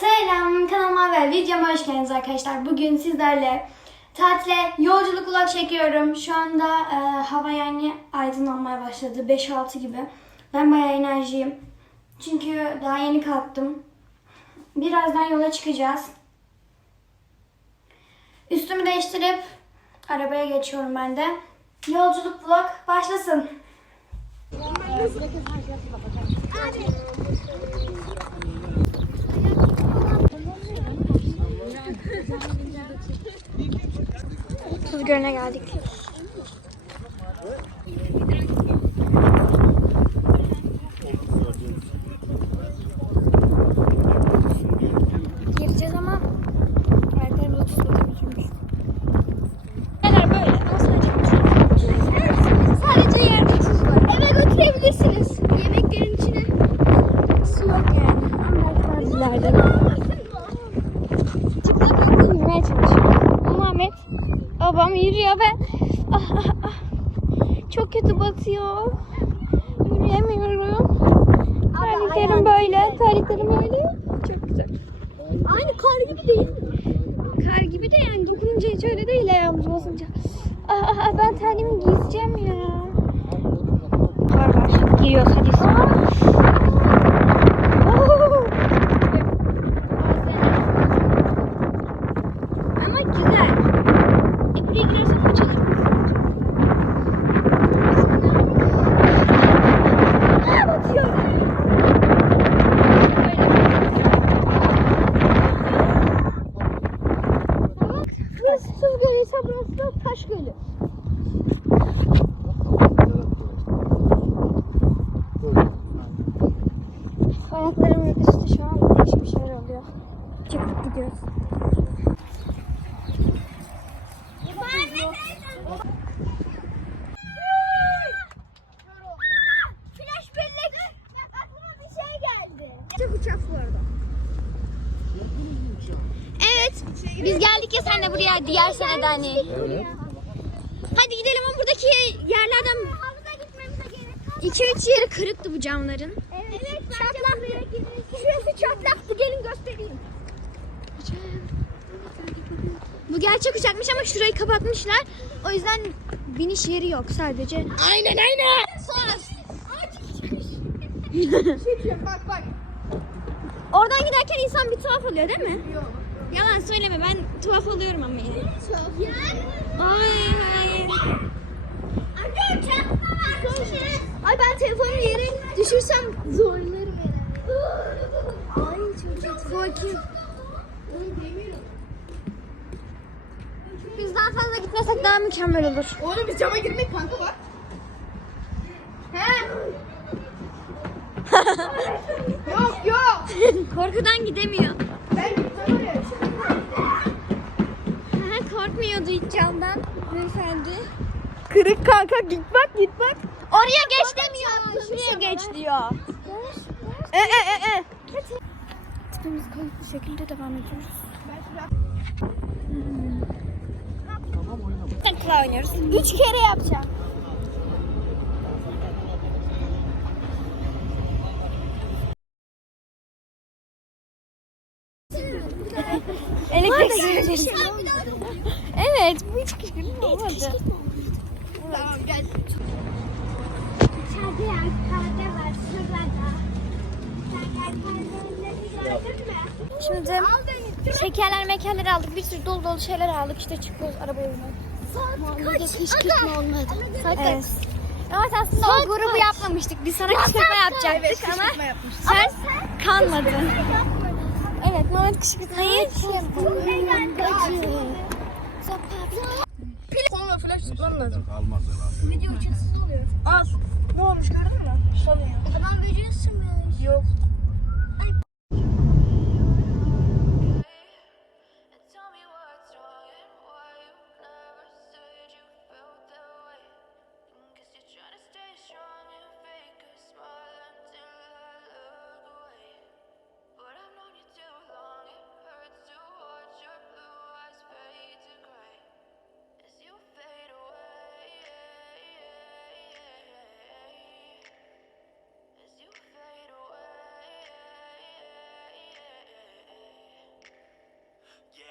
Selam kanalıma ve videoma hoş geldiniz arkadaşlar. Bugün sizlerle tatile yolculuk vlog çekiyorum. Şu anda e, hava yani aydınlanmaya başladı. 5-6 gibi. Ben bayağı enerjiyim. Çünkü daha yeni kalktım. Birazdan yola çıkacağız. Üstümü değiştirip arabaya geçiyorum ben de. Yolculuk vlog başlasın. Tuz Gölü'ne geldik. Gireceğiz ama ayaklarımızı tuzla götürmüş. Neler böyle ama sadece Sadece yerde tuz var. Eve götürebilirsiniz. Yemeklerin içine su yok yani. Ama belki var ileride. Çıktık yürümeye çalışıyorum. Muhammed babam yürüyor ve ah, ah, ah. çok kötü batıyor. Yürüyemiyorum. Terliklerim böyle. Terliklerim böyle. Çok güzel. Aynı kar gibi değil Kar gibi de yani dokununca hiç öyle değil ayağımız basınca. Ah, ben terliğimi giyeceğim ya. Var var. Giyiyoruz hadi. Oh! Ama güzel. E buraya girersem açılır. Aa, batıyor. Burası Tuz Gölü ise burası da Taş Gölü. Ayaklarım üstü şu an değişik bir şeyler oluyor. Çıktık gidiyoruz. Flash bellek. Aklıma bir şey geldi. Çok uçak bu arada. Evet. Biz geldik ya sen de buraya diğer senede hani. Hadi gidelim ama buradaki yerlerden Havuza gitmemize gerek yok. 2-3 yeri kırıktı bu camların. Evet, evet çatlak. Şurası çatlaktı gelin göstereyim. Bu gerçek uçakmış ama şurayı kapatmışlar. O yüzden biniş yeri yok sadece. Aynen aynen. Bak bak. Oradan giderken insan bir tuhaf oluyor değil mi? Yalan söyleme ben tuhaf oluyorum ama yine. Ya. Ay hayır. Ay ben telefonu yere düşürsem zorlarım yere. Ay çocuk. Bakayım. Biz daha fazla gitmesek daha mükemmel olur. Oğlum biz cama girmek kanka bak. He. yok yok. Korkudan gidemiyor. Ben gitmem oraya. Ha, Korkmuyordu hiç camdan beyefendi. Kırık kanka git bak git bak. Oraya geç demiyor. Şuraya geç diyor. E e e e. Tipimiz kayıp bir şekilde devam ediyoruz. Tekrar oynuyoruz. Üç kere yapacağım. Elektrik şey Evet, bu hiç kışkırtma olmadı. Tamam gel. İçeride yer kahve var şurada. Gördün mü? Şimdi şekerler mekerleri aldık. Bir sürü dolu dolu şeyler aldık. İşte çıkıyoruz arabaya binip. Saat kaç? Kışkırtma olmadı. Saat Evet. Ama aslında o grubu yapmamıştık. Biz sana kışkırtma yapacaktık ama sen kanmadın. Evet, Mehmet kışkırtmayı Çok eğlenceli. Sonra flash tutmam lazım. Almaz herhalde. Video ücretsiz oluyor. Az. Ne olmuş gördün mü? Sanıyor. Adam video ısınmış. Yok.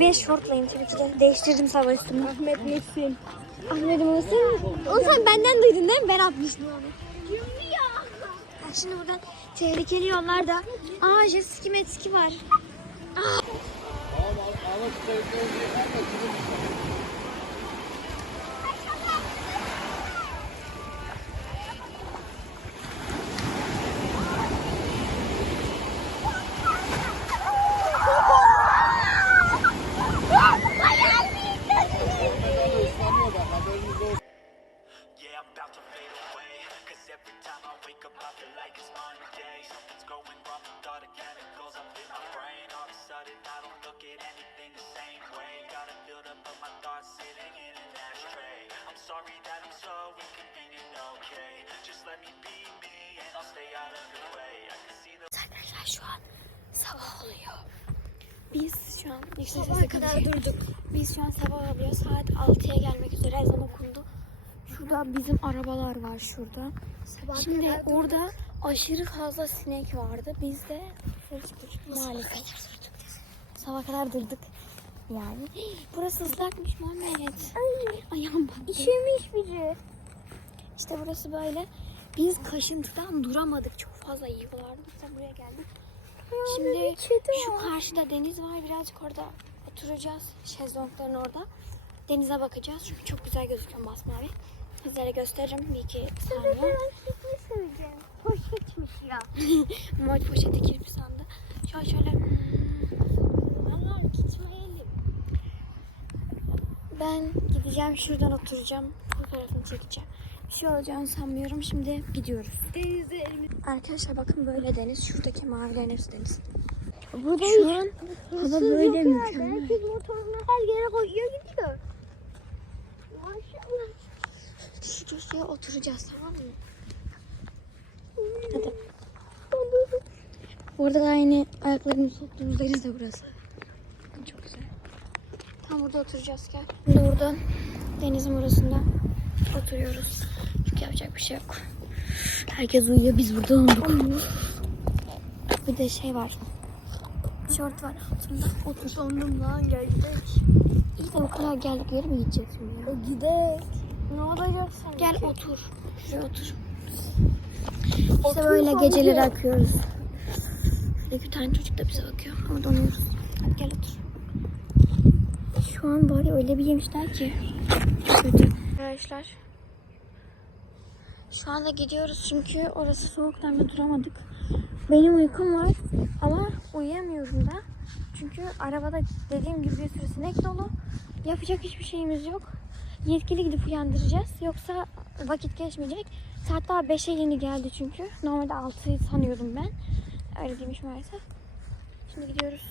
5 shortlayım tabii ki. Değiştirdim sabah üstümü. Ahmet Nesin. Ahmet Nesin. Onu sen benden duydun değil mi? Ben atmıştım onu. Yani şimdi buradan tehlikeli yollar da. Aa jet ski metski var. Aa. Tamam, sorry that I'm so inconvenient, okay? Just let me be me and I'll stay out of your way. I can see the Arkadaşlar şu an sabah oluyor. Biz şu an yüksek sesle kadar durduk. Biz şu an sabah oluyor. Saat 6'ya gelmek üzere ezan okundu. Şurada bizim arabalar var şurada. Şimdi orada aşırı fazla sinek vardı. Biz de maalesef sabah kadar durduk. Yani burası ıslakmış Muhammed. Ayağım bak. İşemiş biri. İşte burası böyle. Biz kaşıntıdan duramadık. Çok fazla yığılardı. Biz buraya geldik. Şimdi şu karşıda deniz var. Birazcık orada oturacağız. Şezlongların orada. Denize bakacağız. Çünkü çok güzel gözüküyor masmavi. Sizlere gösteririm bir iki saniye. Söyleyeceğim? Poşetmiş ya. Mor poşeti kirpi sandı. Şöyle şöyle. Ama gitmeyelim. Ben gideceğim şuradan oturacağım. Fotoğrafını çekeceğim. Bir şey olacağını sanmıyorum. Şimdi gidiyoruz. Denizde elimiz. Arkadaşlar bakın böyle deniz. Şuradaki mavilerin hepsi deniz. Burada Şu an hava böyle mükemmel. Herkes motorunu her yere koyuyor gidiyor. Maşallah. Şu köşeye oturacağız tamam mı? Hadi. Burada da aynı ayaklarımızı soktuğumuz deniz de burası. Tam burada oturacağız gel. Şimdi buradan denizin burasında oturuyoruz. Çünkü yapacak bir şey yok. Herkes uyuyor biz burada donduk. Bir de şey var. Şort var altında. Otur. Dondum lan geldik. İyi de o kadar geldik yere mi gideceğiz şimdi ya? Gidelim. Ne olacak sen? Gel otur. Şuraya otur. İşte böyle geceleri akıyoruz. Bir tane çocuk da bize bakıyor ama donuyoruz. Hadi gel otur. Şu an bari öyle bir yemişler ki. Kötü. Arkadaşlar. Şu anda gidiyoruz çünkü orası soğuktan ve duramadık. Benim uykum var ama uyuyamıyorum da. Çünkü arabada dediğim gibi bir sürü sinek dolu. Yapacak hiçbir şeyimiz yok. Yetkili gidip uyandıracağız. Yoksa vakit geçmeyecek. Saat daha 5'e yeni geldi çünkü. Normalde 6'yı sanıyordum ben. Öyle değilmiş maalesef. Şimdi gidiyoruz.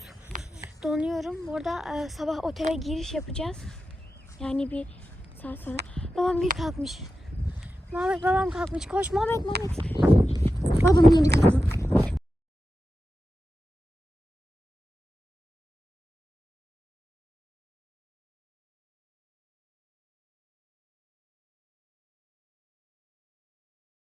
Donuyorum. Burada e, sabah otele giriş yapacağız. Yani bir saat sonra. Babam bir kalkmış. Muhammed babam kalkmış. Koş Muhammed Muhammed. Babam yeni kalktı.